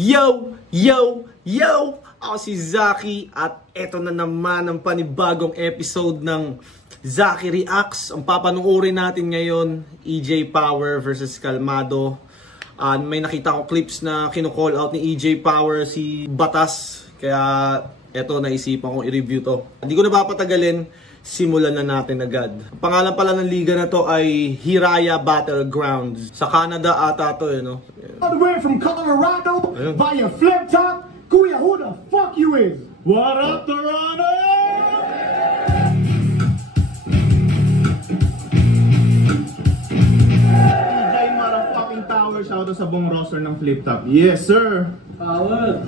Yo! Yo! Yo! Ako si Zaki at eto na naman ang panibagong episode ng Zaki Reacts. Ang papanuorin natin ngayon, EJ Power versus Calmado. May nakita ko clips na kino-call out ni EJ Power si Batas. Kaya eto, naisipan kong i-review to. Hindi ko na papatagalin, simulan na natin agad. Pangalan pala ng liga na to ay Hiraya Battlegrounds. Sa Canada ata to no? All the way from Colorado via flip top. Kuya, who the fuck you is? What up, Toronto? EJ motherfucking Power, shout out sa buong roster ng flip top. Yes, sir. Power.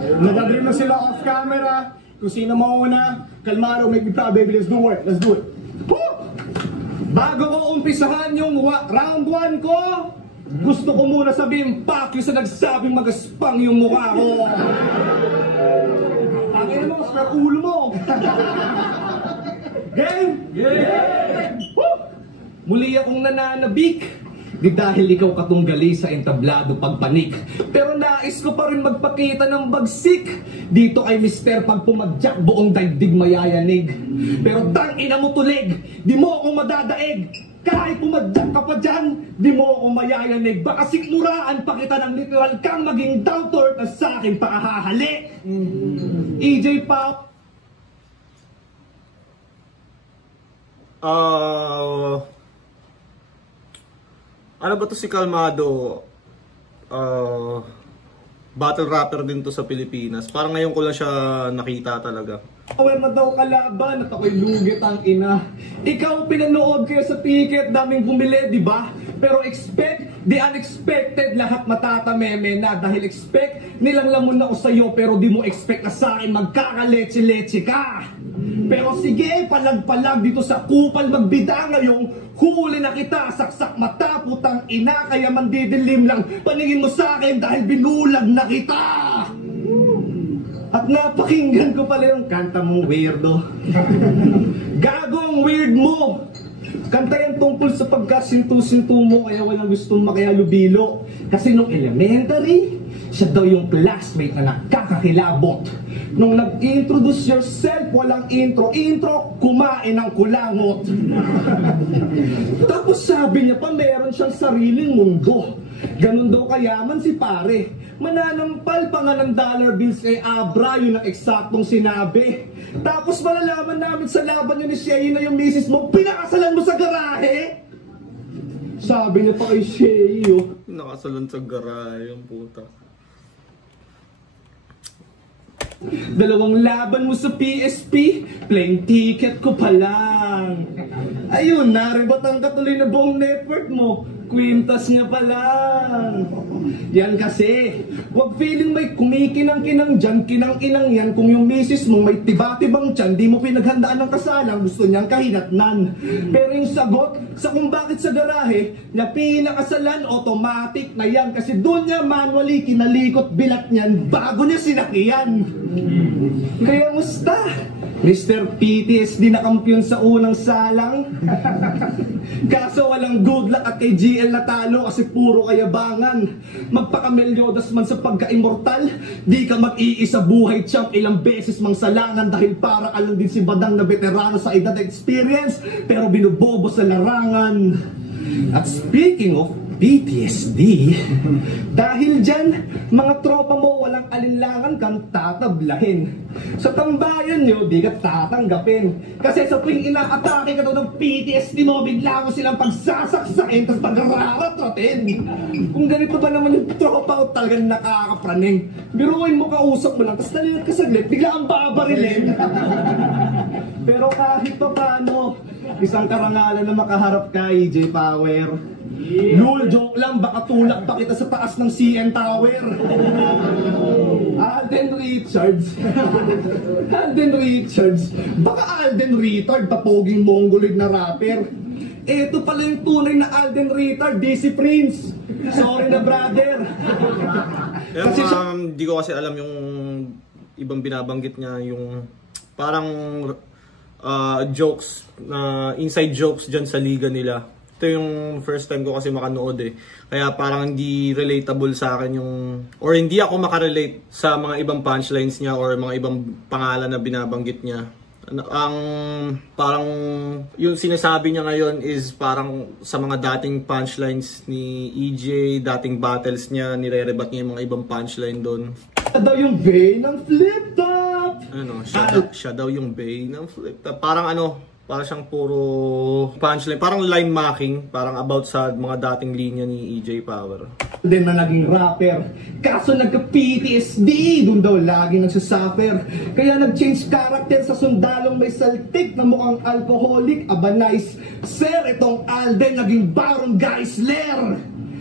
Nag-agree na sila off camera. Kung sino mauna, Calmado, make me proud, baby. Let's do it. Let's do it. Woo! Bago ko umpisahan yung round 1 ko, gusto ko muna sabihin, fuck you sa nagsabing magaspang yung mukha ko. Tangin mo, spare ulo mo. Game? Game! Woo! Muli akong nananabik. Di dahil ikaw katunggali sa entablado pagpanik. Pero nais ko pa rin magpakita ng bagsik. Dito kay Mister pag pumadyak buong daigdig mayayanig. Pero tangina mo tulig, di mo ako madadaig. Kahit pumadyak ka pa dyan, di mo ako mayayanig. Baka sikmuraan pa kita ng literal kang maging doubter na sa akin pakahahali. EJ Pop. Ano ba to si Calmado? Battle rapper din to sa Pilipinas. Parang ngayon ko lang siya nakita talaga. Aware na daw kalaban at ako'y lugit ang ina. Ikaw pinanood kayo sa ticket, daming bumili, di ba? Pero expect the unexpected, lahat matatameme na. Dahil expect nilang lamon ako sa'yo, pero di mo expect na sa akin magkakaletse-letse ka. Pero sige, palag-palag dito sa kupal magbida ngayong huli na kita, saksak mata, putang ina, kaya mandidilim lang paningin mo sa akin dahil binulag na kita. At napakinggan ko pala yung kanta mong weirdo. Gagong weird mo. Kanta yan tungkol sa pagkasintu-sintu mo, kaya walang gustong makihalubilo. Kasi nung elementary, siya daw yung classmate na nakakakilabot. Nung nag-introduce yourself, walang intro, kumain ng kulangot. Tapos sabi niya pa meron siyang sariling mundo. Ganun daw kayaman si pare. Mananampal pa nga ng dollar bills kay Abra, yun ang eksaktong sinabi. Tapos malalaman namin sa laban niya ni Shay na yung misis mo, pinakasalan mo sa garahe. Sabi niya pa kay Shay, Nakasalan sa garahe, yung puta. Dalawang laban mo sa PSP, plane ticket ko pa lang. Ayun, naribatan ka tuloy na buong network mo. Kwintas niya pa lang. Yan kasi, wag feeling may kumikinang-kinang dyan, kinang-inang yan. Kung yung misis mong may tiba-tibang tiyan, di mo pinaghandaan ng kasalang, gusto niyang kahinatnan. Pero yung sagot sa kung bakit sa garahe, niya pinakasalan, automatic na yan. Kasi doon niya manually kinalikot bilat niyan bago niya sinakyan. Kaya musta? Mr. PTSD na kampiyon sa unang salang. Kaso walang good luck at kay GL natalo kasi puro kayabangan. Magpakamelyodas man sa pagka-immortal, di ka mag-iisa buhay champ, ilang beses mang salangan. Dahil para ka lang din si Badang na veterano sa edad experience, pero binubobo sa larangan. At speaking of PTSD, dahil dyan, mga tropa mo walang alinlangan kang tatablahin. Sa tambayan nyo, di ka tatanggapin. Kasi sa tuwing inaatake ka daw ng PTSD mo, bigla mo silang pagsasaksakin, tapos pagraratratin. Kung ganito ba naman yung tropa ko, talagang nakakapraning. Biruin mo, kausap mo lang, tapos nalinat ka saglit, bigla ang babarilin. Pero kahit pa paano, isang karangalan na makaharap ka, EJ Power. Lul, joke lang, baka tulak pa kita sa taas ng CN Tower. Alden Richards. Alden Richards. Baka Alden Retard, papoging mongoloid na rapper. Eto pala yung tunay na Alden Retard, DC Prince. Sorry na brother. Kasi di ko kasi alam yung ibang binabanggit niya, yung parang jokes, inside jokes dyan sa liga nila. Ito yung first time ko kasi makanood eh. Kaya parang hindi relatable sa akin yung, or hindi ako makarelate sa mga ibang punchlines niya or mga ibang pangalan na binabanggit niya. Ang parang yung sinasabi niya ngayon is parang sa mga dating punchlines ni EJ, dating battles niya, nire-rebat niya yung mga ibang punchline doon. Siya daw yung bay ng flip top! Ano, siya daw yung bay ng flip top. Parang ano, parang siyang puro punchline, parang line marking, parang about sa mga dating linya ni EJ Power. Then na naging rapper, kaso nagka-PTSD, dun daw lagi nagsasuffer. Kaya nag-change character sa sundalong may saltik na mukhang alcoholic. Aba nice, sir, itong Alden naging barangay slayer.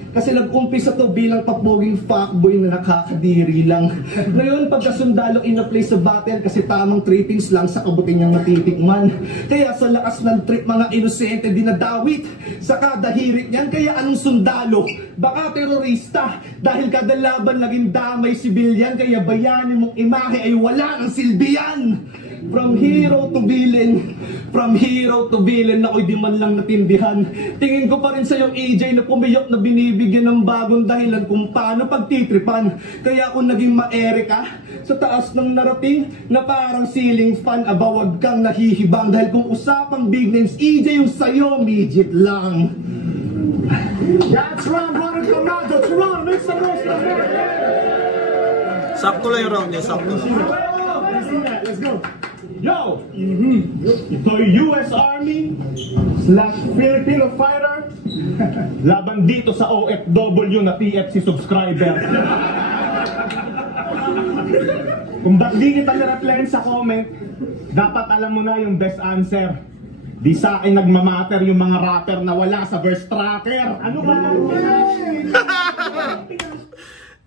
Kasi nag-umpisa to bilang papoging fuckboy na nakakadiri lang. Ngayon, pagkasundalo in-apply sa battle kasi tamang trippings lang sa kabuti niyang natitikman. Kaya sa lakas ng trip, mga inosente dinadawit sa kada hirit niyan. Kaya anong sundalo? Baka terorista. Dahil kada laban naging damay sibilyan. Kaya bayanin mong imahe ay wala ng silbiyan. From hero to villain, from hero to villain, ako'y di man lang natindihan. Tingin ko pa rin sa yung AJ na pumiyok na binibigyan ng bagong dahilan kung paano pagtitripan. Kaya ako naging maere ka sa taas ng narating na parang ceiling fan. Aba, wag kang nahihibang dahil kung usapang big names, EJ yung sayo, midget lang. That's round one, come out, that's round, make some noise for me. Sakto lang yung round niya, sakto lang. Let's go. Yo! Ito yung US Army / Filipino fighter laban dito sa OFW na TFC subscriber. Kung ba't di kita na-replyan sa comment, dapat alam mo na yung best answer. Di sa akin nagmamatter yung mga rapper na wala sa verse tracker. Ano ba?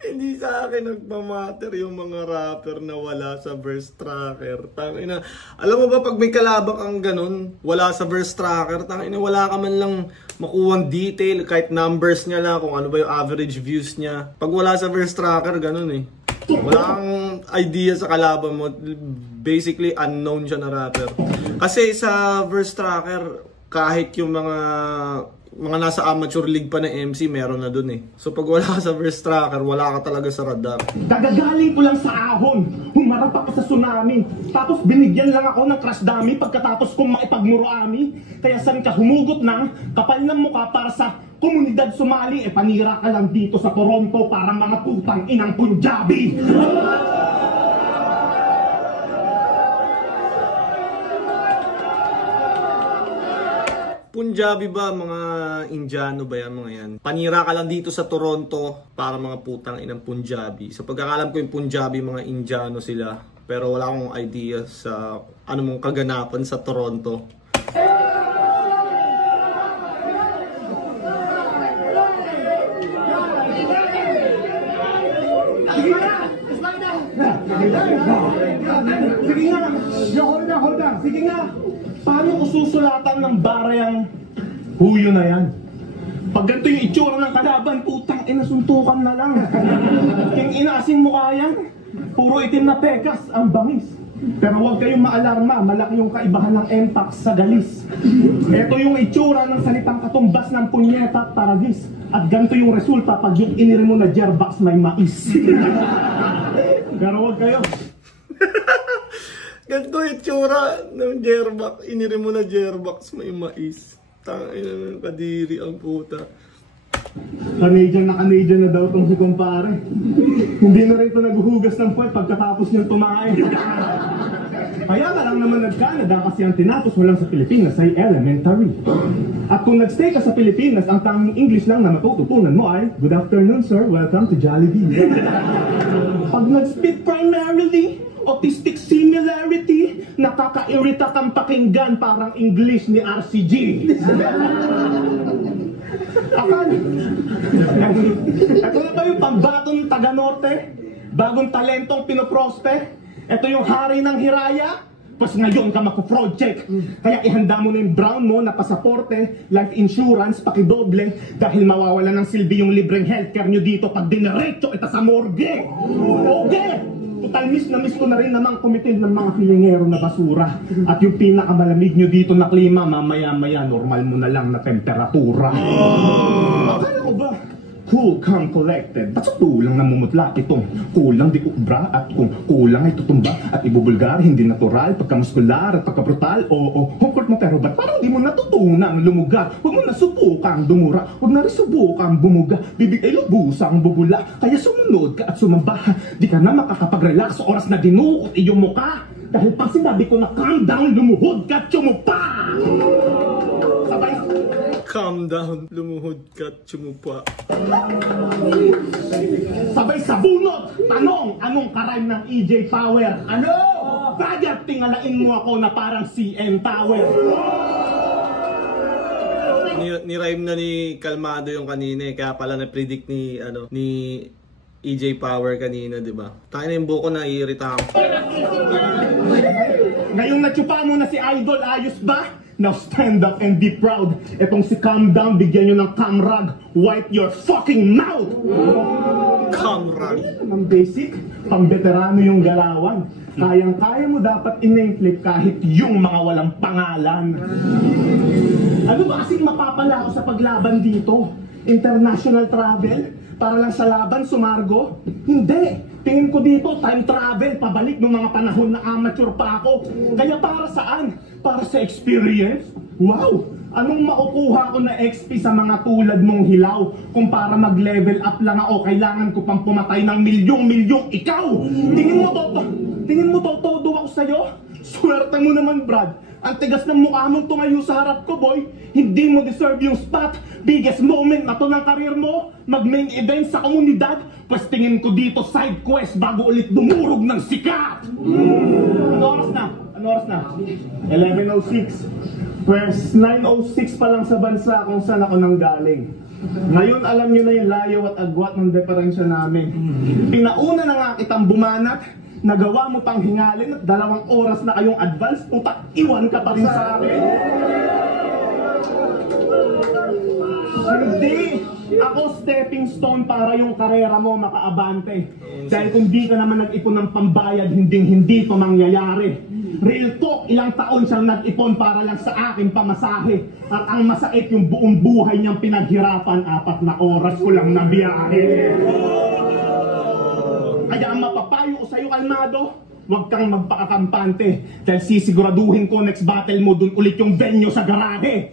Hindi sa akin nagmamatter yung mga rapper na wala sa verse tracker. Tangina. Alam mo ba pag may kalabak ang ganun, wala sa verse tracker, tangina, wala ka man lang makuwang detail, kahit numbers niya lang, kung ano ba yung average views niya. Pag wala sa verse tracker, ganun eh. Wala kang idea sa kalaban mo. Basically, unknown siya na rapper. Kasi sa verse tracker, kahit yung mga nasa amateur league pa na MC, meron na dun eh. So pag wala ka sa verse tracker, wala ka talaga sa radar. Kagagaling ko lang sa ahon, humarap ako sa tsunami. Tapos binigyan lang ako ng crash dummy pagkatapos kong maipagmuro ami. Kaya saan ka humugot ng kapal ng mukha para sa komunidad sumali? Panira ka lang dito sa Toronto parang mga putang inang Punjabi. Punjabi ba, mga Indiano ba yan, mga yan? Panira ka lang dito sa Toronto para mga putang inang Punjabi. Sa pagkakalam ko yung Punjabi, mga Indiano sila. Pero wala akong idea sa ano mong kaganapan sa Toronto. Sige nga, hold on. Sige nga. Paano ko susulatan ng barayang huyo na yan? Pag ganito yung itsura ng kalaban, putang inasuntukan na lang. Yung inaasing mukha yan, puro itim na pekas, ang bangis. Pero huwag kayong maalarma, malaki yung kaibahan ng MPAX sa galis. Ito yung itsura ng salitang katumbas ng punyeta at paragis. At ganito yung resulta pag yung iniri mo na Jerbox may mais. Pero huwag kayo. Ganito yung tsura ng Jerbox. Iniri mo na Jerbox, may mais. Tangina ng kadiri ang puta. Canadian na daw tong si kumpare. Hindi na rin ito naghuhugas ng puwet pagkatapos niyang tumae. Kaya ka lang naman nag-Canada kasi ang tinapos mo lang sa Pilipinas ay elementary. At kung nag-stay ka sa Pilipinas, ang tanging English lang na matututunan mo ay, "Good afternoon sir, welcome to Jollibee." Pag nag-speak primarily, autistic similarity, nakakairita kang pakinggan parang English ni RCG. Ito na ba yung pambatong taga-norte? Bagong talentong pinoprospe? Ito yung hari ng hiraya? Pas ngayon ka maku-project. Kaya ihanda mo na yung brown mo na pasaporte, life insurance, pakidoble, dahil mawawala ng silbi yung libreng healthcare nyo dito pag diniretso ito sa morgue. Okay! Total miss ko na rin namang kumitil ng mga filingero na basura. At yung pinakamalamig nyo dito na klima, mamaya-maya normal mo na lang na temperatura. Akala ko ba? Cool, calm, collected. Ba't sa tulang namumutla itong kulang di ubra at kung kulang ay tutumba at ibubulgar, hindi natural, pagkamuskular at pagkabrutal? Oo, hungkot mo pero ba't parang di mo natutunang lumugar? Huwag mo na subukang dumura, huwag na rin subukang bumuga, bibig ay lubusang bubula, kaya sumunod ka at sumamba. Di ka na makakapag-relax sa oras na dinukot iyong muka. Dahil pag sinabi ko na calm down, lumuhod ka at sumupa! Sabay! Calm down, lumuhod ka, tsumupa. Sabay sa bunot, tanong, anong karime ng EJ Power? Ano? Brother, tingalain mo ako na parang CN Tower. Ni-rhyme na ni Kalmado yung kanina eh, kaya pala na-predict ni EJ Power kanina, di ba? Tayo na yung buko na iirita ako. Ngayong natsupa mo na si Idol, ayos ba? Now stand up and be proud. Etong si calm down, bigyan nyo ng camrag. Wipe your fucking mouth! Camrag. Ang basic, pang veterano yung galawan. Kayang-kaya mo dapat i-name flip kahit yung mga walang pangalan. Ano ba kasing mapapala ako sa paglaban dito? International travel? Para lang sa laban, sumargo? Hindi! Tingin ko dito, time travel, pabalik ng mga panahon na amateur pa ako. Kaya para saan? Para sa experience? Wow! Anong makukuha ko na XP sa mga tulad mong hilaw? Kung para mag-level up lang ako, kailangan ko pang pumatay ng milyong-milyong ikaw! Tingin mo todo ako sa'yo? Swerte mo naman, Brad. Ang tigas ng mukha mong tumayo sa harap ko, boy. Hindi mo deserve yung spot. Biggest moment na to ng karir mo. Mag-main event sa komunidad. Pwes tingin ko dito side quest bago ulit dumurog ng sikat. Ano oras na? 11:06. Pwes 9:06 pa lang sa bansa kung saan ako nanggaling. Ngayon alam nyo na yung layo at agwat ng diferensya namin. Pinauna na nga kitang bumanat. Nagawa mo pang hingalin at 2 oras na kayong advance, puta, iwan ka pa rin sa akin. Hindi! Ako stepping stone para yung karera mo makaabante. Dahil kung di ka naman nag-ipon ng pambayad, hindi ito mangyayari. Real talk, ilang taon siyang nag-ipon para lang sa akin pamasahe. At ang masait yung buong buhay niyang pinaghirapan, 4 na oras ko lang na biyahe. Kaya ang mapapayo ko sa'yo, Kalmado, huwag kang magpakakampante. Dahil sisiguraduhin ko next battle mo dun ulit yung venue sa garahe.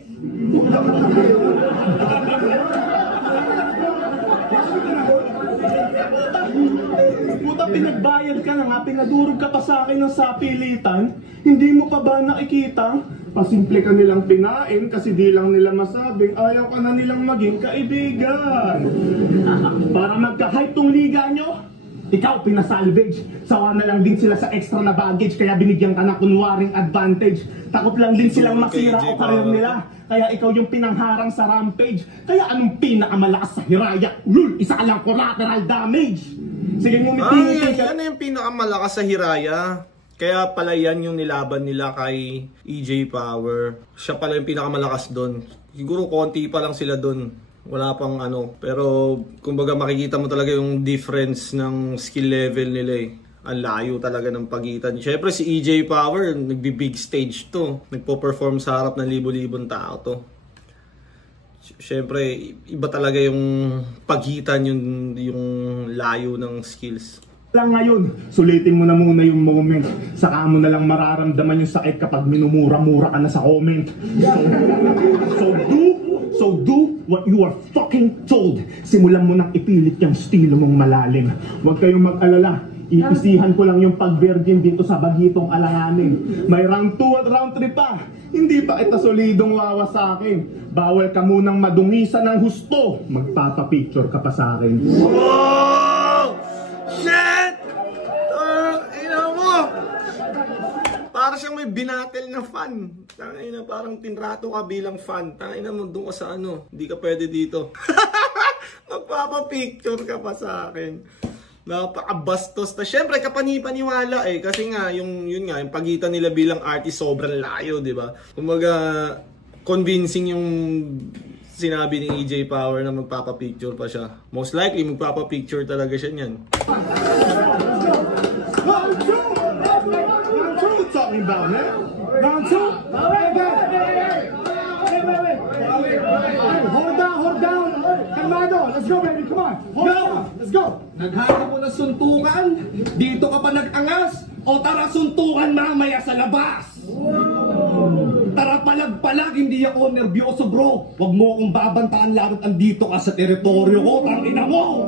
Puta, pinagbayad ka na nga, pinadurog ka pa sa akin ng sapilitan. Hindi mo pa ba nakikita? Pasimple ka nilang pinain kasi di lang nila masabing ayaw ka na nilang maging kaibigan. Para magka-hype tong liga nyo, ikaw pinasalvage. Sawa na lang din sila sa extra na baggage, kaya binigyan ka na kunwaring advantage. Takot lang din silang masira o karir nila, kaya ikaw yung pinangharang sa rampage. Kaya anong pinakamalakas sa hiraya? Lul, isa ka lang collateral damage. Sige mo mitingin ka. Ano yung pinakamalakas sa hiraya? Kaya pala yan yung nilaban nila kay EJ Power. Siya pala yung pinakamalakas doon. Siguro konti pa lang sila doon. Wala pang ano. Pero kumbaga makikita mo talaga yung difference ng skill level nila eh. Ang layo talaga ng pagitan. Siyempre si EJ Power, nagbi-big stage to. Nagpo-perform sa harap ng libo-libong tao to. Siyempre, iba talaga yung pagitan, yung layo ng skills. Lang ngayon, sulitin mo na muna yung moment. Saka mo na lang mararamdaman yung sakit kapag minumura-mura ka na sa comment. So do what you are fucking told. Simulan mo nang ipilit yung estilo mong malalim. Huwag kayong mag-alala. Iisihan ko lang yung pag-virgin dito sa bagitong alanganin. May round 2 at round 3 pa. Hindi pa kita solidong wawa sa akin. Bawal ka munang madungisan ng husto. Magpapapicture ka pa sa akin. Wow! Shit! Ina mo! Para siyang may binatel na fan. Tangina, parang tinrato ka bilang fan. Tangina mo, doon ka sa ano. Hindi ka pwede dito. Magpapapicture ka pa sa akin. Napakabastos na. Siyempre, kapani-paniwala eh. Kasi nga, yung pagitan nila bilang artist sobrang layo, di ba? Kumbaga, convincing yung sinabi ni EJ Power na magpapapicture pa siya. Most likely, magpapapicture talaga siya niyan. Round two, what talking about, man? Round two? Hold down. Kalmado, let's go, baby, come on. Hold down, let's go. Naghanap mo ng suntukan? Dito ka pa nag-angas? O tara suntukan mamaya sa labas? Tara palag, hindi ako nervyoso, bro. Huwag mo akong babantaan lahat andito ka sa teritoryo ko, tangina mo.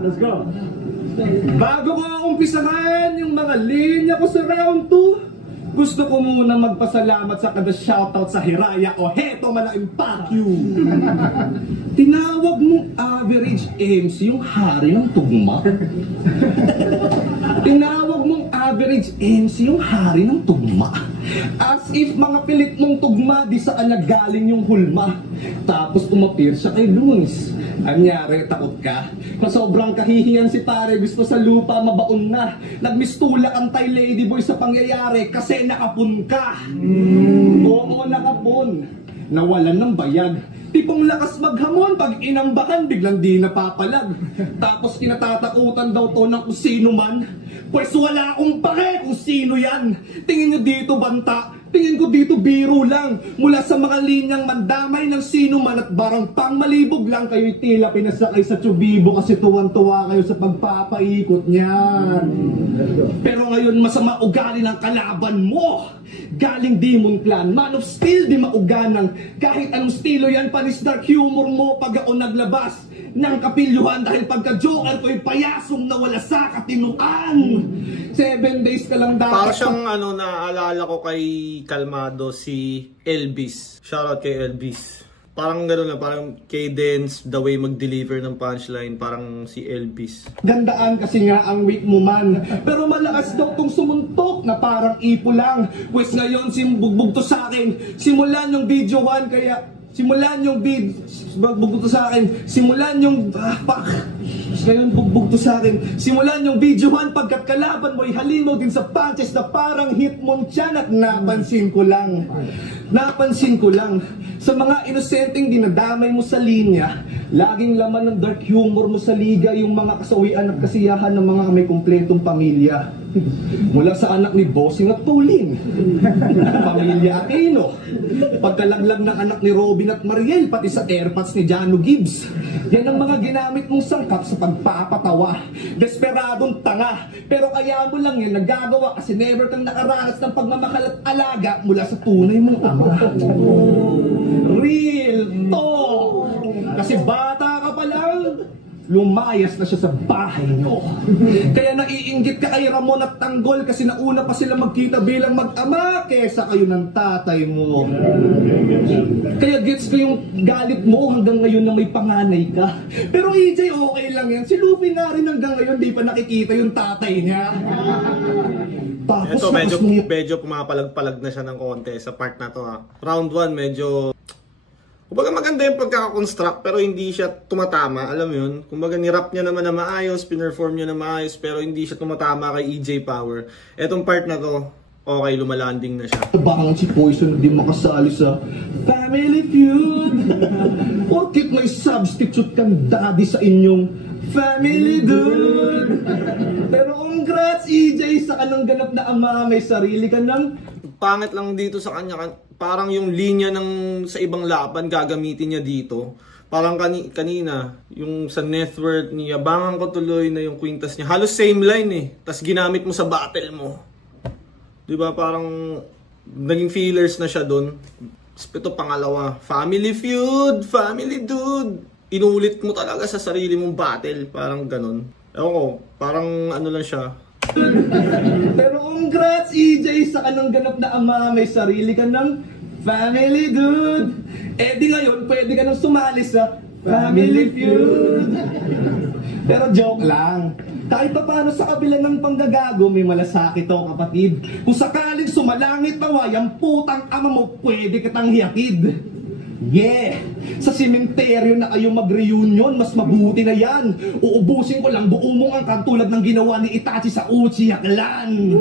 Let's go. Bago ko umpisahan yung mga linya ko sa round 2, gusto ko muna magpasalamat sa kada shoutout sa Hiraya o Heto Malaking Pakyu. Tinawag mong average MC yung hari ng tugma. Tinawag mong average MC yung hari ng tugma. As if mga pilit mong tugma, di saan nagaling yung hulma. Tapos umapir siya kay Lunis. Anyari, takot ka? Na sobrang kahihiyan si pare, gusto sa lupa mabaon na. Nagmistula kang tay ladyboy sa pangyayari kasi nakapun ka. Oo, nakapun. Nawalan ng bayag. Tipong lakas maghamon, pag inambakan, biglang di napapalag. Tapos kinatatakutan daw to ng kung sino man. Pues wala akong pake kung sino yan. Tingin nyo dito banta, tingin ko dito biro lang. Mula sa mga linyang mandamay ng sino man at barang pang malibog lang, kayo'y tila pinasakay sa tubibo kasi tuwan-tuwa kayo sa pagpapaikot niyan. Pero ngayon masama ugali ng kalaban mo. Galing Demon Clan, Man of Steel di mauganang. Kahit anong stilo yan, panis dark humor mo pag ako naglabas ng kapilyuhan dahil pagka-joker ko'y payasong nawala sa katinuan. 7 days ka lang dapat. Parang siyang naalala ko kay Kalmado si Elvis. Shoutout kay Elvis. Parang gano'n na, parang cadence, the way mag-deliver ng punchline, parang si Elvis. Gandaan kasi nga ang weak mo man. Pero malakas daw kung sumuntok na parang ipo lang. Pues ngayon bugbog to sa akin. Simulan yung video 1 kaya... Simulan yung bugbog to sa akin. Simulan yung... Ngayon bugbog to sa akin. Simulan yung video 1 pagkat kalaban mo'y halimaw din sa punches na parang hit mong tiyan at napansin ko lang. Sa mga inosenteng dinadamay mo sa linya, laging laman ng dark humor mo sa liga yung mga kasawian at kasiyahan ng mga may kumpletong pamilya. Mula sa anak ni Bossing at Pauline, Pamilya Aquino, pagkalaglag ng anak ni Robin at Mariel, pati sa airpods ni Jano Gibbs. Yan ang mga ginamit mong sangkap sa pagpapatawa. Desperadong tanga, pero kaya mo lang yan nagagawa kasi never kang nakaranas ng pagmamahal at alaga mula sa tunay mong ama. Real talk! Kasi bata ka pa lang, lumayas na siya sa bahay nyo. Kaya naiinggit ka kay Ramon at Tanggol kasi nauna pa sila magkita bilang mag-ama kesa kayo ng tatay mo. Kaya gets ko yung galit mo hanggang ngayon na may panganay ka. Pero EJ, okay lang yan. Si Luffy nga rin hanggang ngayon di pa nakikita yung tatay niya. Tapos ito, medyo pumapalag-palag na siya ng konti sa part na to ha. Round 1 medyo... Kumbaga maganda yung pagkakakonstruct pero hindi siya tumatama, alam mo yun? Kumbaga nirap niya naman na maayos, pinerform niya na maayos pero hindi siya tumatama kay EJ Power. Etong part na to, okay, lumalanding na siya. Bakang si Poison hindi makasali sa Family Feud. Porkit may substitute kang daddy sa inyong family dude. Pero congrats EJ sa kanang ganap na ama, may sarili ka ng... Pangit lang dito sa kanya, parang yung linya ng sa ibang laban gagamitin niya dito. Parang kanina, yung sa net worth niya, yabangan ko tuloy na yung quintas niya. Halos same line eh. Tapos ginamit mo sa battle mo. Diba parang naging feelers na siya doon. Ito pangalawa, Family Feud, Family Dude. Inulit mo talaga sa sarili mong battle, parang ganun. Ewan ko, parang ano lang siya. Pero congrats EJ sa kanang ganap na ama, may sarili ka ng family dude. Eh di ngayon pwede ka nang sumali sa Family Feud. Pero joke lang. Kahit pa paano sa kabila ng panggagago, may malasakit to kapatid. Kung sakaling sumalangit tawa, yung putang ama mo pwede kitang hiyakid. Yeah! Sa sementeryo na kayo mag-reunion, mas mabuti na yan. Uubusin ko lang buo mong ang katulad ng ginawa ni Itachi sa Uchiha Clan.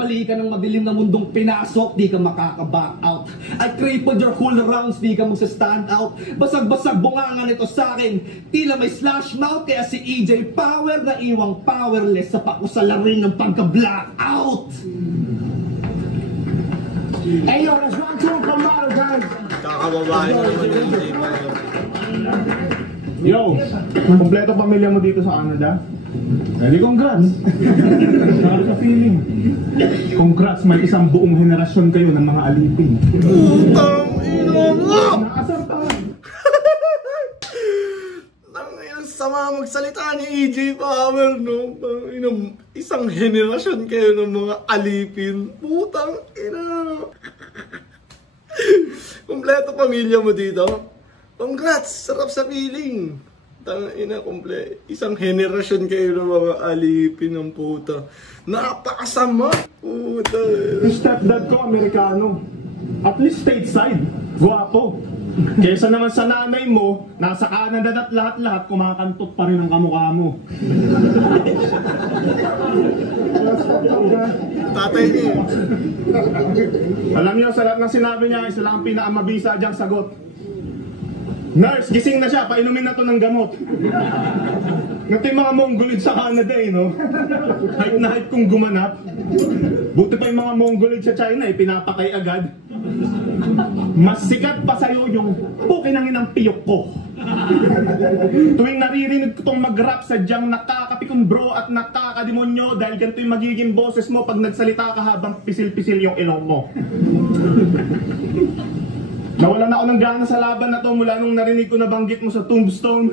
bali ka ng madilim na mundong pinasok, di ka makaka-back out. I crippled your whole rounds, di ka magsa-stand out. Basag-basag bungangan ito sa akin, tila may slash mouth. Kaya si EJ Power na iwang powerless sa pakusalarin ng pagka-blackout. Hey yo, that's round 2 of Kamado, guys. Kakababae mo naman yung EJ Power. Yo, kompleto pamilya mo dito sa Canada? Hindi, congrats. Nakalo sa feeling. Congrats, may isang buong henerasyon kayo ng mga alipin. Putang ina mo! Nakasar pa. Ang sama magsalita ni EJ Power, no? Isang henerasyon kayo ng mga alipin. Putang ina. Kompleto pamilya mo dito. Congrats! Sarap sa feeling. Tangina, isang henerasyon kayo ng mga alipin ng puta. Napakasama. Puta. Yung stepdad ko, Amerikano. At least stateside. Guwapo. Kesa naman sa nanay mo, nasa Canada at lahat-lahat, kumakantot pa rin ang kamukha mo. Tatay niya. Alam niyo, sa lahat ng sinabi niya, isa lang ang pinakamabisa diyang sagot. Nurse, gising na siya, painumin na to ng gamot. Ngato yung mga Mongolid sa Canada no? Hype na hype kung gumanap. Buti pa yung mga Mongolid sa China pinapakay agad. Mas sikat pa sa'yo yung pukinangin ng piyok ko. Tuwing naririnig ko tong mag-rap, sadyang nakakapikon bro at nakakademonyo. Dahil ganito yung magiging boses mo pag nagsalita ka habang pisil-pisil yung ilong mo. Nawalan ako ng gana sa laban na to mula nung narinig ko na banggit mo sa Tombstone.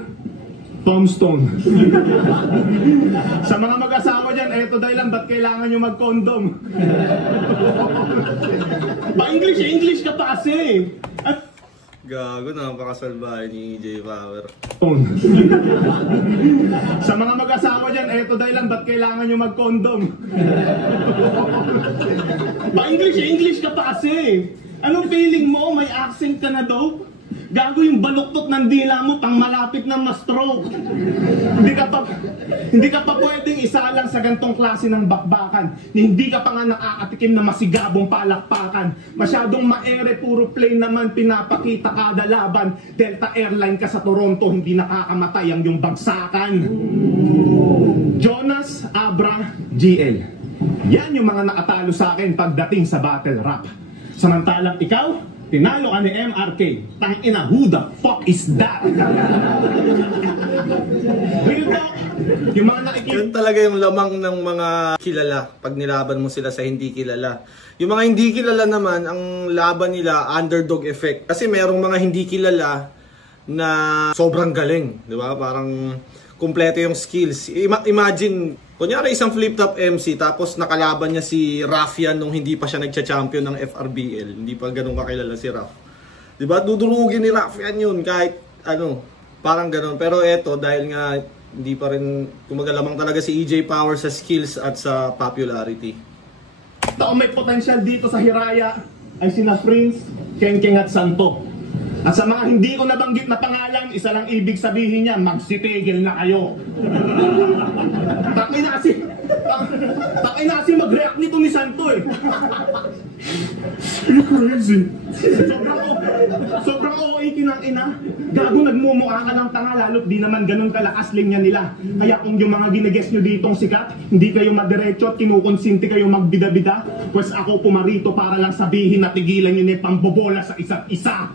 Sa mga mag-asawa dyan, eto dahilan, ba't kailangan nyo mag-condom? Pa-English ka pa kasi. Gago, napakasalbahe ni EJ Power. Sa mga mag-asawa dyan, eto dahilan, ba't kailangan nyo mag-condom? Pa-English ka pa kasi. Anong feeling mo? May accent ka na daw? Gago yung baluktot ng dila mo pang malapit na ma-stroke. Hindi ka pa pwedeng isalang sa gantong klase ng bakbakan. Hindi ka pa nga nakakatikim na masigabong palakpakan. Masyadong maere, puro plane naman pinapakita kada laban. Delta Airline ka sa Toronto, hindi nakakamatay ang yung bagsakan. Jonas Abra GL. Yan yung mga nakatalo sa akin pagdating sa battle rap. Samantalang ikaw, tinalo ka ni MRK. Tangina, who the fuck is that? Real talk, yung mga nakikita. Yun talaga yung lamang ng mga kilala pag nilaban mo sila sa hindi kilala. Yung mga hindi kilala naman, ang laban nila, underdog effect. Kasi merong mga hindi kilala na sobrang galing. Di ba? Parang kumpleto yung skills. Imagine, kunyari isang flip-top MC tapos nakalaban niya si Raffian nung hindi pa siya nagcha-champion ng FRBL. Hindi pa ganun kakilala si Raff. Diba? Dudurugin ni Raffian yun kahit ano, parang ganun. Pero eto, dahil nga hindi pa rin kumagalamang talaga si EJ Power sa skills at sa popularity. Taong may potential dito sa Hiraya ay sina Prince, Kengkeng at Santo. At sa mga hindi ko nabanggit na pangalan, isa lang ibig sabihin niya, magsitigil na kayo. Takin na kasi mag-react nito ni Santo eh. You're crazy. Sobrang OA kinang ina. Gago, nagmumukha ka ng tanga, lalo't di naman ganun kalakas linya nila. Kaya kung yung mga ginagess nyo ditong sikat, hindi kayo madiretso at kinukonsinti kayo magbida-bida, pues ako pumarito para lang sabihin na tigilan nyo na pambobola sa isa't isa.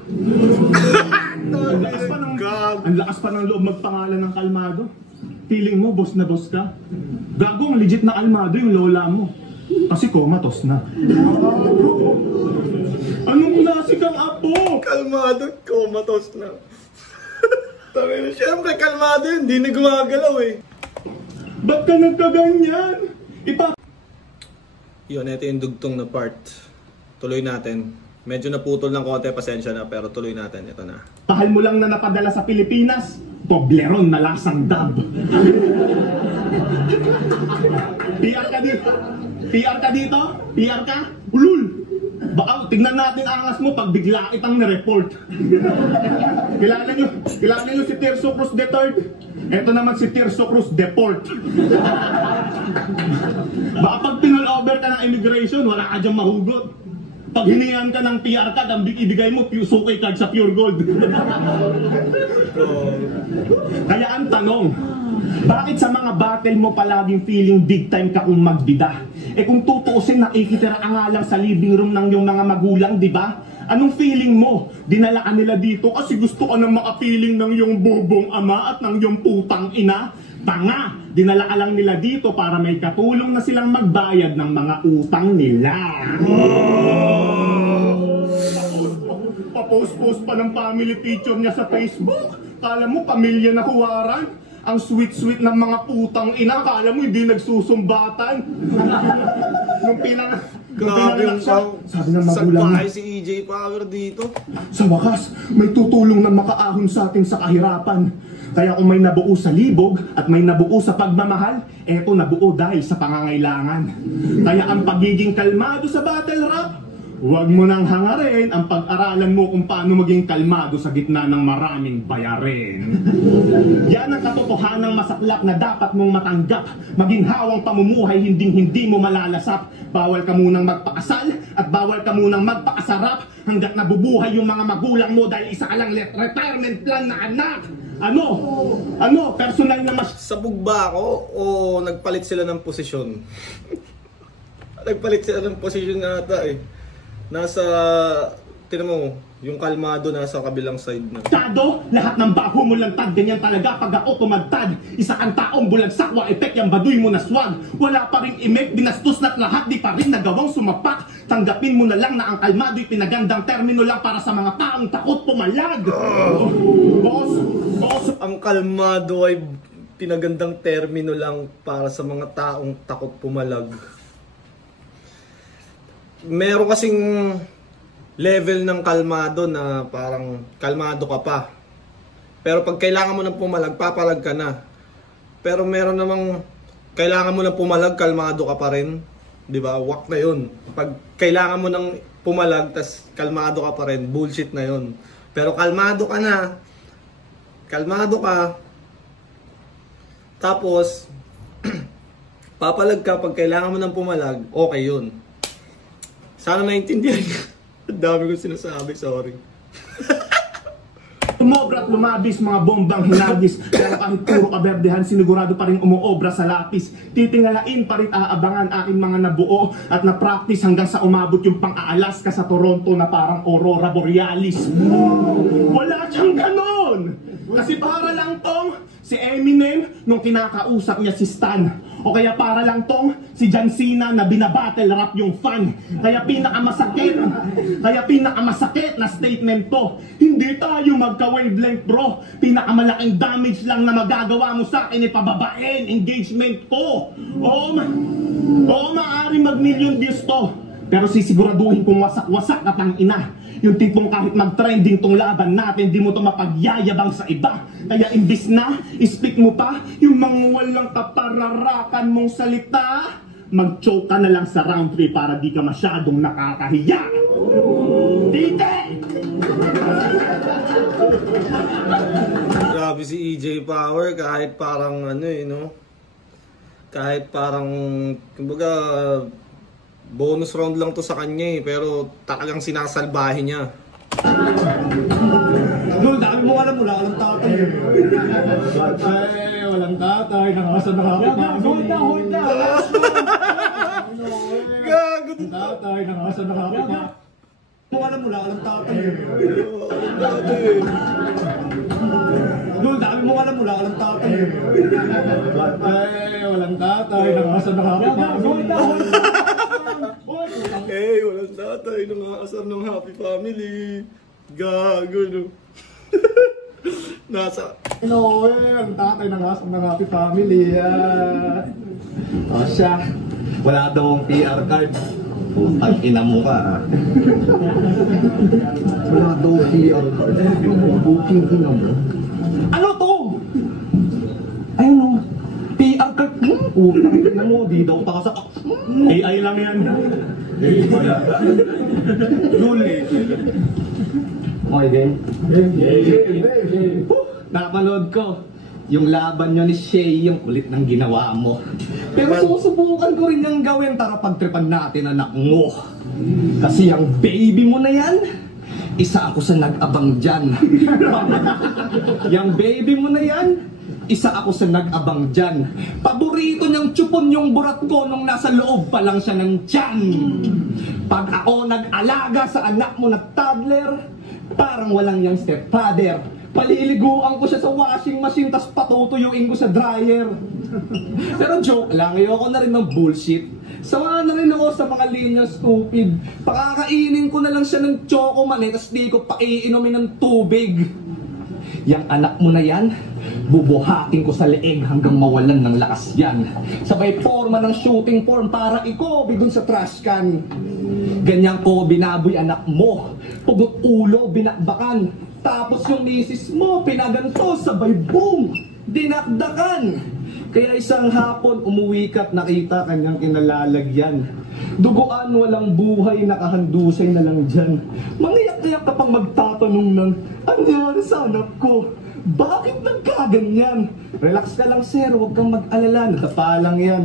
Ang lakas pa ng loob magpangalan ng kalmado. Feeling mo, boss na boss ka? Gago, legit na kalmado yung lola mo. Kasi comatose na. Anong klase kang apo? Kalmado, comatose na. Siyempre, kalmado yun. Hindi na gumagalaw eh. Ba't ka nagkaganyan? Yun, ito yung dugtong na part. Tuloy natin. Medyo naputol ng konti, pasensya na, pero tuloy natin. Ito na. Pahal mo lang na napadala sa Pilipinas, Toblerone na lasang dab. PR ka dito? PR ka dito? PR ka? Ulul! Baka tignan natin angas mo pag bigla kitang na-report. Kilala nyo si Tirso Cruz III? Ito naman si Tirso Cruz, deport. Baka pag pinul-over ka ng immigration, wala ka dyan mahugot. Pag hiningan ka ng PR card, ang ibigay mo, suki card sa Pure Gold. Kaya ang tanong, bakit sa mga battle mo palaging feeling big time ka kung magbida? Eh kung tutuusin, nakikitira nga lang sa living room ng yung mga magulang, di ba? Anong feeling mo? Dinala ka nila dito kasi gusto ka na makapiling ng yung bobong ama at ng yung putang ina? Tanga! Dinala ka lang nila dito para may katulong na silang magbayad ng mga utang nila. Papost-post pa ng family picture niya sa Facebook. Kala mo pamilya na huwaran? Ang sweet-sweet ng mga putang ina. Kala mo hindi nagsusumbatan. Nung pinanganak siya, sabi ng magulang Sagpakay si EJ Power dito. sa wakas, may tutulong na makaahon sa atin sa kahirapan. Kaya kung may nabuo sa libog at may nabuo sa pagmamahal, eto nabuo dahil sa pangangailangan. Kaya ang pagiging kalmado sa battle rap, huwag mo nang hangarin ang pag-aralan mo kung paano maging kalmado sa gitna ng maraming bayarin. Yan ang katotohanang masaklap na dapat mong matanggap. Maginhawang pamumuhay, hindi mo malalasap. Bawal ka munang magpakasal at bawal ka munang magpakasarap hanggat nabubuhay yung mga magulang mo dahil isa ka lang retirement plan na anak. Ano? Personal na Sabog ba ako o nagpalit sila ng posisyon? Nagpalit sila ng posisyon na ata eh. Nasa, tinan mo, yung kalmado nasa kabilang side na. Tado, lahat ng baho mo lang tad, ganyan talaga pag ako tumagtad. Isa kang taong bulagsak, wa epek, yung baduy mo na swag. Wala pa rin imek, binastos na't lahat, di pa rin nagawang sumapak. Tanggapin mo na lang na ang kalmado'y pinagandang termino lang para sa mga taong takot pumalag. Boss, Ang kalmado ay pinagandang termino lang para sa mga taong takot pumalag. Meron kasing level ng kalmado na parang kalmado ka pa. Pero pag kailangan mo ng pumalag, papalag ka na. Pero meron namang kailangan mo ng pumalag, kalmado ka pa rin. 'Di ba? Wak na 'yun. Pag kailangan mo ng pumalag tas kalmado ka pa rin, bullshit na 'yun. Pero kalmado ka na. Kalmado ka. Tapos papalag ka pag kailangan mo ng pumalag, okay 'yun. Sana naintindihan niyo. Ang dami kong sinasabi, sorry. tumobra at lumabis, mga bombang hinagis. Pero kahit puro kaberdehan, sinigurado pa rin umuobra sa lapis. Titingalain pa rin aabangan aking mga nabuo at na-practice hanggang sa umabot yung pang-aalas ka sa Toronto na parang Aurora Borealis. Wala siyang ganon! Kasi para lang tong si Eminem nung kinakausap niya si Stan. O kaya para lang tong si John Cena na binabattle rap yung fan. Kaya pinakamasakit na statement to. Hindi tayo magka-wavelength bro. Pinakamalaking damage lang na magagawa mo sa akin ay pababain engagement ko. Oo, maaari mag-million views to. Pero sisiguraduhin kong wasak-wasak at ang ina. Yung tipong kahit mag-trending tong laban natin, di mo to mapagyayabang sa iba. Kaya imbis na, speak mo pa, yung mga walang kapararakan mong salita, mag-choke ka na lang sa round 3 para di ka masyadong nakakahiya. Tite! Grabe si EJ Power, kahit parang ano eh, no? Kahit parang, kumbaga, bonus round lang to sa kanya eh, pero talagang sinasalbahin niya. Lul, dami mo alam, wala ka ng tatay. Ay, walang tatay, nakakasan na kapit na. Hold na! Gago! Tatay, nakakasan na kapit na. Mo alam, wala ka ng tatay. Lul, dami mo alam, wala ka ng tatay. Ay, walang tatay, nakakasan na kapit na. Hey, walang tatay, nangaasar ng happy family. Gago, no? Nasa... No, ang tatay nakakasan ng happy family. O siya, wala daw ang PR card. Putang ina mo ka. Wala daw PR card. Booking ina mo. Ano to? Ayun o. PR card. Putang ina mo. Di daw takasak. AI lang yan. Luli. Okay, game? Napanood ko. Yung laban nyo ni Shay, yung kulit ng ginawa mo. Pero susubukan ko rin yung gawin, tara pagtripan natin anak mo. Kasi yung baby mo na yan, isa ako sa nag-abang dyan. Yung baby mo na yan, isa ako sa nag-abang dyan. Paborito niyang tsupon yung burat ko nung nasa loob pa lang siya ng tiyan. Pag ako nag-alaga sa anak mo na toddler, parang walang yung stepfather. Paliliguan ko siya sa washing machine, tas patutuyuin ko sa dryer. Pero joke lang, ayoko na rin ng bullshit. Sawa na rin ako sa mga linya stupid. Pakakainin ko na lang siya ng choco man tas di ko paiinumin ng tubig. Yang anak mo na yan, bubuhatin ko sa leeg hanggang mawalan ng lakas yan. Sabay forma ng shooting form para ikobi dun sa trash can. Ganyan ko binaboy anak mo, pugot ulo binakbakan. Tapos yung misis mo, pinaganto, sabay boom! Dinakdakan! Kaya isang hapon, umuwi ka't nakita kanyang kinalalagyan. Duguan, walang buhay, nakahandusay na lang dyan. Mangiyak-iyak ka pang magtatanong ng, ano nangyari sa anak ko? Bakit nagkaganyan? Relax ka lang sir, huwag kang mag-alala, nadapa lang yan.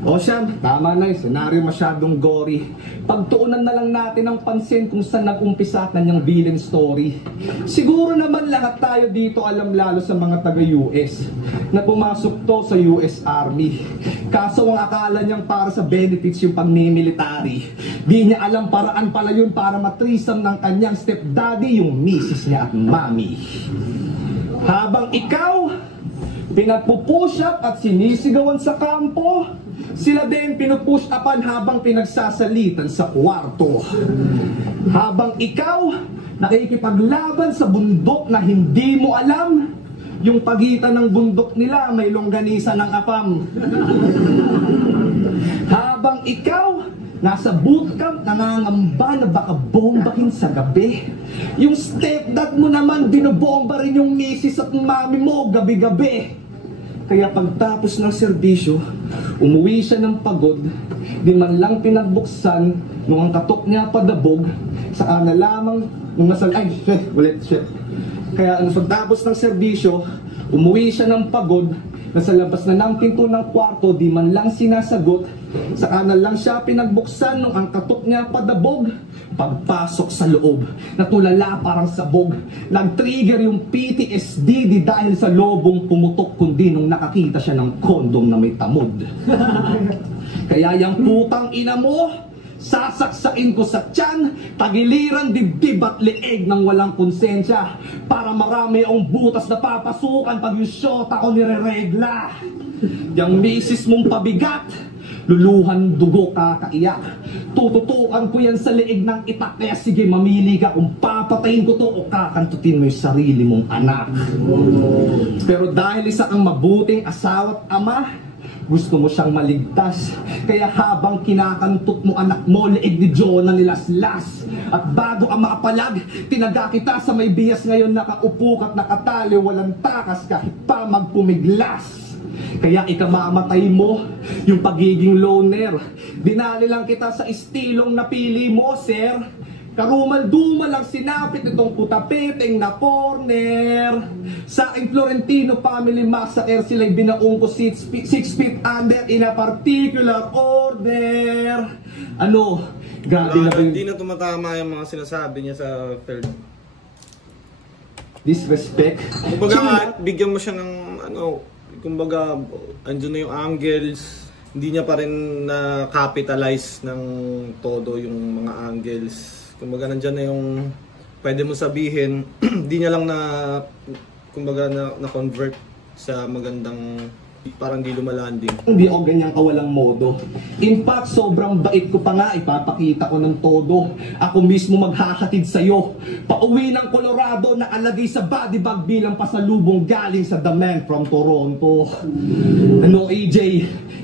O siya, tama na yung senaryo masyadong gory. Pagtuunan na lang natin ang pansin kung saan nag-umpisa kanyang villain story. Siguro naman lahat tayo dito alam lalo sa mga taga-US na pumasok to sa US Army. Kaso ang akala niyang para sa benefits yung pagmimilitary. Di niya alam paraan pala yun para matrisam ng kanyang stepdaddy yung misis niya at mommy. Habang ikaw pinagpupush up at sinisigawan sa kampo, sila din pinupush upan habang pinagsasalitan sa kwarto. Habang ikaw nakikipaglaban sa bundok na hindi mo alam, yung pagitan ng bundok nila may longganisa ng apam. Habang ikaw nasa bootcamp nangangamba na baka bombahin sa gabi, yung stepdad mo naman binobomba rin yung misis at mami mo gabi-gabi. Kaya pagtapos ng serbisyo, umuwi siya ng pagod, di man lang pinagbuksan, nung ang katok niya padabog, saka na lamang, nung nasa, ay, shit. Kaya pagtapos ng serbisyo, umuwi siya ng pagod, nasa labas na ng pinto ng kwarto, di man lang sinasagot, saka na lang siya pinagbuksan, nung ang katok niya padabog, pagpasok sa loob, natulala parang sabog. Nag-trigger yung PTSD di dahil sa lobong pumutok, kundi nung nakakita siya ng kondom na may tamod. Kaya yung putang ina mo, sasaksain ko sa tiyan, tagiliran dibdib at leeg ng walang konsensya, para marami ang butas na papasukan pag yung shota ko nireregla. Yung misis mong pabigat, luluhan dugo kakaiyak. Tututukan ko yan sa leeg ng itak. Kaya sige, mamili ka kung papatayin ko to o kakantutin mo yung sarili mong anak. Pero dahil isa kang mabuting asawa at ama, gusto mo siyang maligtas. Kaya habang kinakantut mo anak mo, leeg ni Jonah nilaslas. At bago ka makapalag, tinaga kita sa may bias. Ngayon nakaupo ka't nakatali, walang takas kahit pa magpumiglas. Kaya ikamamatay mo yung pagiging loner. Dinali lang kita sa istilong napili mo, sir. Karumal-dumal lang sinapit itong putapeteng na corner. Sa aking Florentino family massacre, sila'y binaong ko 6 feet under in a particular order. Ano? Grabe na ba yun? Hindi na tumatama yung mga sinasabi niya sa third. Disrespect. Kumbaga, bigyan mo siya ng ano, kumbaga, andun na yung angles. Hindi niya pa rin na-capitalize ng todo yung mga angles. Kumbaga, nandyan na yung pwede mo sabihin. Hindi niya lang kumbaga, na-convert sa magandang, parang di lumalanding. Hindi ako ganyan kawalang modo. In fact, sobrang bait ko pa nga, ipapakita ko ng todo. Ako mismo maghahatid sa'yo. Pauwi ng Colorado, nakalagay sa body bag bilang pasalubong galing sa The Man from Toronto. Ano AJ,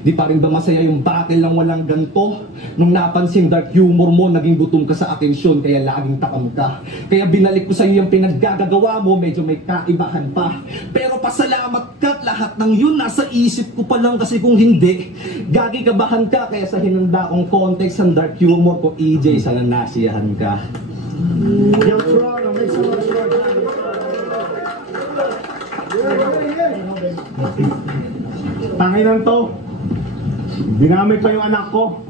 di pa rin ba masaya yung battle lang walang ganto? Nung napansin dark humor mo, naging gutom ka sa atensyon, kaya laging takam ka. Kaya binalik ko sa'yo yung pinaggagawa mo, medyo may kaibahan pa. Pero pasalamat ka, lahat ng yun nasa isip ko pa lang, kasi kung hindi, gagikabahan ka. Kaya sa hinanda kong context ng dark humor ko, EJ, sana nasiyahan ka. Yung Toronto, make some noise for our Tanginan to. Dinamit pa yung anak ko.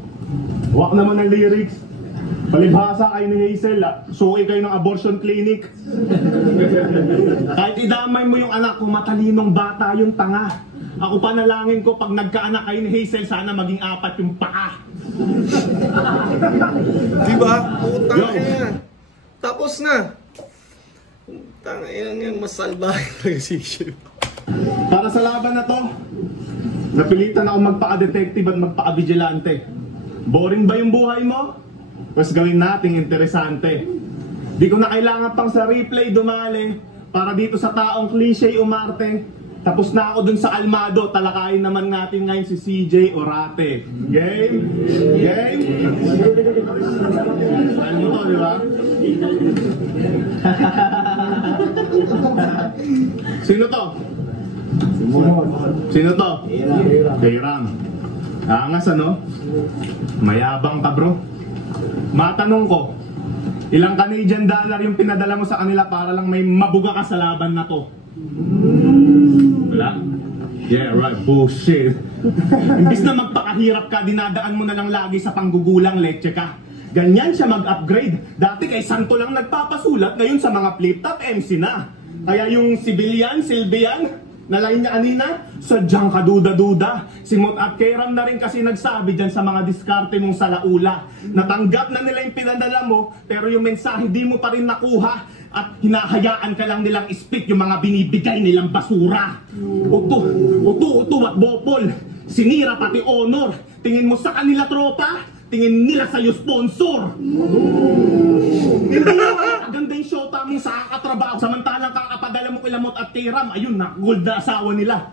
Wak naman ng lyrics. Palibhasa kayo ni Hazel, suki kayo ng abortion clinic. Kahit idamay mo yung anak ko, matalinong bata yung tanga. Ako panalangin ko, pag nagkaanak kayo ni Hazel, sana maging 4 yung paa. Diba? Putang ina. Tapos na. Putang ina yung masalbahin na decision. Para sa laban na to, napilitan ako magpaka-detective at magpaka-vigilante. Boring ba yung buhay mo? Mas gawin nating interesante. Di ko na kailangan pang sa replay dumali para dito sa taong cliche umarte. Tapos na ako dun sa Almado, talakayin naman natin ngayon si CJ Orate. Game? Game? Ano mo to, di ba? Sino to? Sino to? Kairam. Angas ano? Mayabang ka bro. Matanong ko, ilang Canadian dollar yung pinadala mo sa kanila para lang may mabuga ka sa laban na to? Wala? Yeah, right. Bullshit. Imbis na magpakahirap ka, dinadaan mo na lang lagi sa panggugulang leche ka. Ganyan siya mag-upgrade. Dati kay Santo lang nagpapasulat, ngayon sa mga flip-top MC na. Kaya yung Sibilian, Silvian, nalain niya kanina, sadyang kaduda-duda. Si Mut at Kairam na rin kasi nagsabi dyan sa mga diskarte mong salaula. Natanggap na nila yung pinadala mo, pero yung mensahe di mo pa rin nakuha. At hinahayaan ka lang nilang spit yung mga binibigay nilang basura. Uto at bopol. Sinira pati honor. Tingin mo sa kanila tropa, tingin nila sa'yo sponsor. Hindi na maganda yung shota mong sa kakatrabaho. Samantalang kakapadala mo kila Mut at Kairam, ayun na, gold na asawa nila.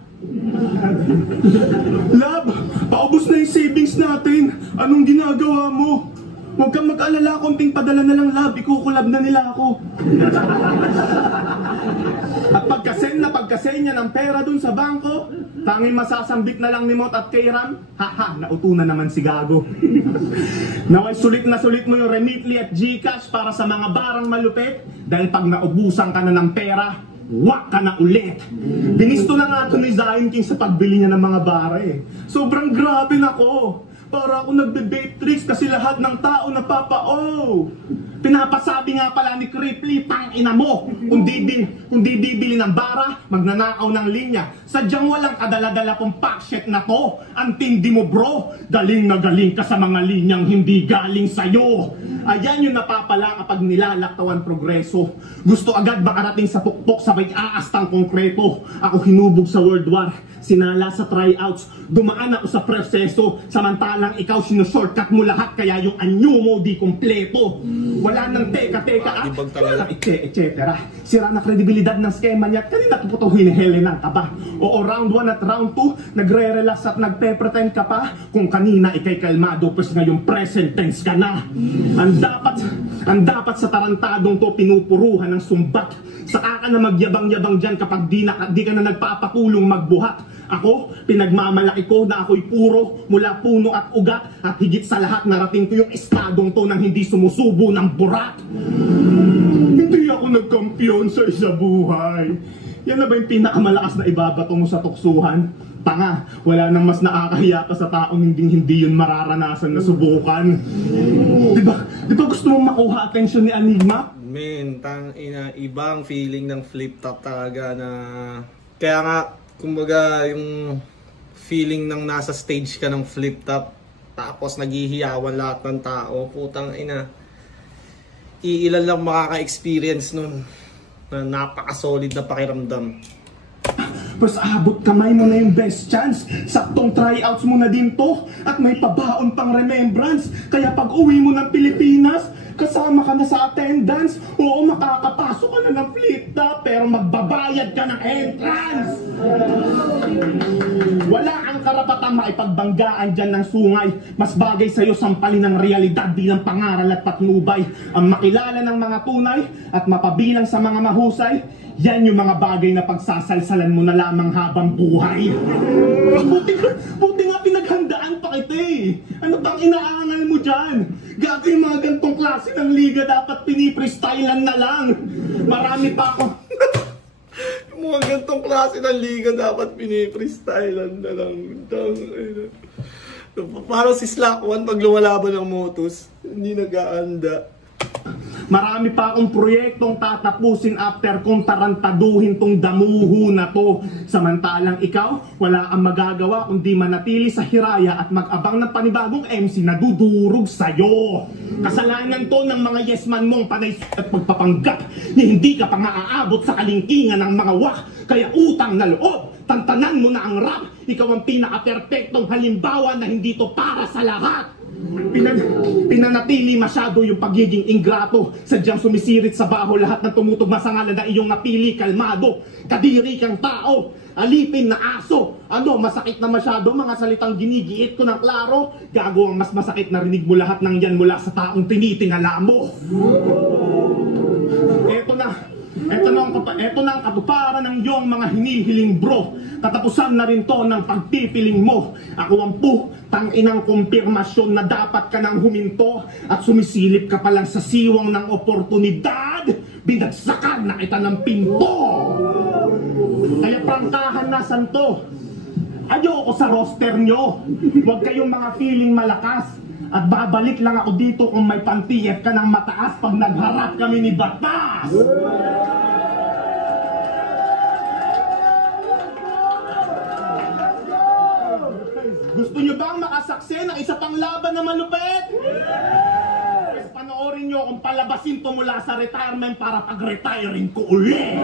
Lab, paubos na yung savings natin. Anong ginagawa mo? Huwag kang mag-alala, konting padala na lang lab, ikukulab na nila ako. At pagkasend niya ng pera dun sa bangko, tanging masasambit na lang ni Mot at Kairam, haha, nauto na naman si Gago. Naway sulit na sulit mo yung Remitly at Gcash para sa mga barang malupit, dahil pag naubusan ka na ng pera, wak ka na ulit. Binisto na nga ito ni Zion King sa pagbili niya ng mga bara eh. Sobrang grabe na ko. Para ako nagbe-bait tricks kasi lahat ng tao napapa-oh. Pinapasabi nga pala ni Cripply, tangina mo. Kung di bibili ng bara, magnanakaw ng linya. Sadyang walang kadala-dala pong packshit na to. Ang tindi mo bro, galing na galing ka sa mga linyang hindi galing sa'yo. Ayan yung napapala kapag nilalaktawan progreso. Gusto agad makarating sa pukpok sabay aastang konkreto. Ako hinubog sa World War, sinala sa tryouts, dumaan ako sa proseso. Samantalang ikaw sinushortcut mo lahat kaya yung anyo mo di kompleto. Wala nang teka-teka wala etc. Sira na kredibilidad ng skema niya at kanina tuputuhin ni Helena ka ba? Oo, round 1 at round 2 nagre-relax at nagpe-pretend ka pa. Kung kanina ikay kalmado pues ngayon present tense ka na. Ang dapat sa tarantadong to pinupuruhan ng sumbat. Saka ka na magyabang-yabang dyan kapag di ka na nagpapatulong magbuhat. Ako, pinagmamalaki ko na ako'y puro mula puno at ugat. At higit sa lahat narating ko yung estadong to nang hindi sumusubo ng burat. Hindi ako nagkampiyon sa isa buhay. Yan na ba yung pinakamalakas na ibabato mo sa tuksuhan? Tanga, wala nang mas nakakahiya pa sa taong hindi yun mararanasan na subukan. Diba gusto mong makuha atensyon ni Enigma? Men, ibang feeling ng flip-top talaga na... Kaya nga, kumbaga yung feeling ng nasa stage ka ng flip-top tapos naghihiyawan lahat ng tao, putang ina. Iilan lang makaka-experience nun na napaka-solid na pakiramdam. Mas abot kamay mo na yung best chance. Saktong tryouts mo na din to. At may pabaon pang remembrance. Kaya pag uwi mo ng Pilipinas, kasama ka na sa attendance. Oo, makakapasok ka na ng flip-top, pero magbabayad ka ng entrance. Wala ang karapatang maipagbanggaan dyan ng sungay. Mas bagay sa'yo sampalin ng realidad bilang pangaral at patnubay. Ang makilala ng mga tunay at mapabilang sa mga mahusay, yan yung mga bagay na pagsasalsalan mo na lamang habang buhay. Buti nga pinaghandaan pa kita eh. Ano bang inaangal mo dyan? Gago yung mga gantong klase ng liga dapat piniprestylan na lang. Marami pa ako. Mga gantong klase ng liga dapat pini-freestylean na lang. Parang si Slack One pag lumalaban ng Motus, hindi nag-aanda. Marami pa akong proyektong tatapusin after kong tarantaduhin tong damuho na to. Samantalang ikaw, wala kang magagawa kundi manatili sa hiraya at mag-abang ng panibagong MC na dudurog sa'yo. Kasalanan to ng mga yesman mong panay at pagpapanggap ni hindi ka pa maaabot sa kalingkingan ng mga wak. Kaya utang na loob, tantanan mo na ang rap. Ikaw ang pinaka-perfectong halimbawa na hindi to para sa lahat. Pinanatili masyado yung pagiging ingrato. Sadyang sumisirit sa baho lahat ng tumutugma sa ngalan na iyong napili. Kalmado, kadiri kang tao, alipin na aso. Ano, masakit na masyado mga salitang ginigiit ko ng klaro. Gago, ang mas masakit na rinig mo lahat ng yan mula sa taong tinitingala mo. Eto na ang katuparan ng iyong mga hinihiling bro. Katapusan na rin to ng pagpipiling mo. Ako ang tanginang kumpirmasyon na dapat ka nang huminto at sumisilip ka pa lang sa siwang ng oportunidad. Binagsakan na kita ng pinto. Kaya prangkahan na santo. Ayoko sa roster nyo. Huwag kayong mga feeling malakas. At babalik lang ako dito kung may pantiyef ka ng mataas pag nagharap kami ni Batas. Gusto nyo bang makasakse ng isa pang laban na malupit? Yes! Panoorin nyo kung palabasin to mula sa retirement para pag-retiring ko uli.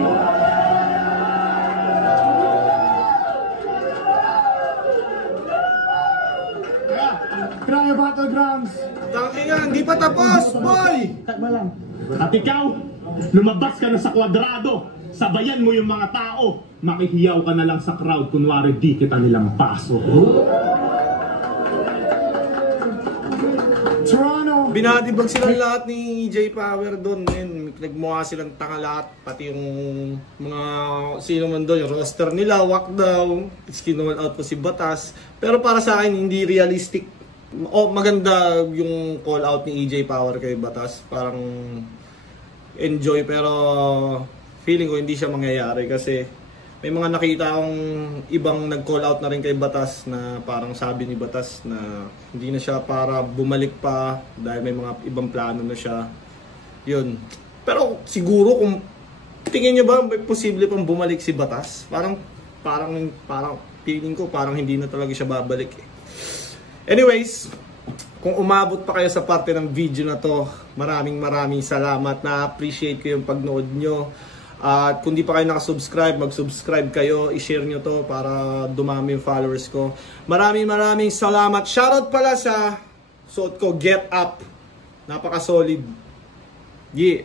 Grabe Battlegrounds! Tangina, hindi pa tapos, boy! At ikaw, lumabas ka na sa kwadrado. Sabayan mo yung mga tao. Makihiyaw ka na lang sa crowd. Kunwari di kita nilang paso. Toronto! Binadibag silang lahat ni EJ Power doon. Nagmukha silang tanga lahat. Pati yung mga sino man doon. Yung roster nila, walk down. Kinuwal out po si Batas. Pero para sa akin, hindi realistic. Maganda yung call out ni EJ Power kay Batas. Parang enjoy pero feeling ko hindi siya mangyayari kasi may mga nakita akong ibang nag-call out na rin kay Batas na parang sabi ni Batas na hindi na siya para bumalik pa dahil may mga ibang plano na siya. Yun. Pero siguro kung tingin niyo ba may posible pang bumalik si Batas? Parang feeling ko parang hindi na talaga siya babalik eh. Anyways, kung umabot pa kayo sa parte ng video na to, maraming salamat. Na-appreciate ko yung pagnood nyo. At kung di pa kayo nakasubscribe, mag-subscribe kayo. I-share nyo to para dumami yung followers ko. Maraming salamat. Shoutout pala sa suot ko, Get Up. Napaka-solid. Yeah.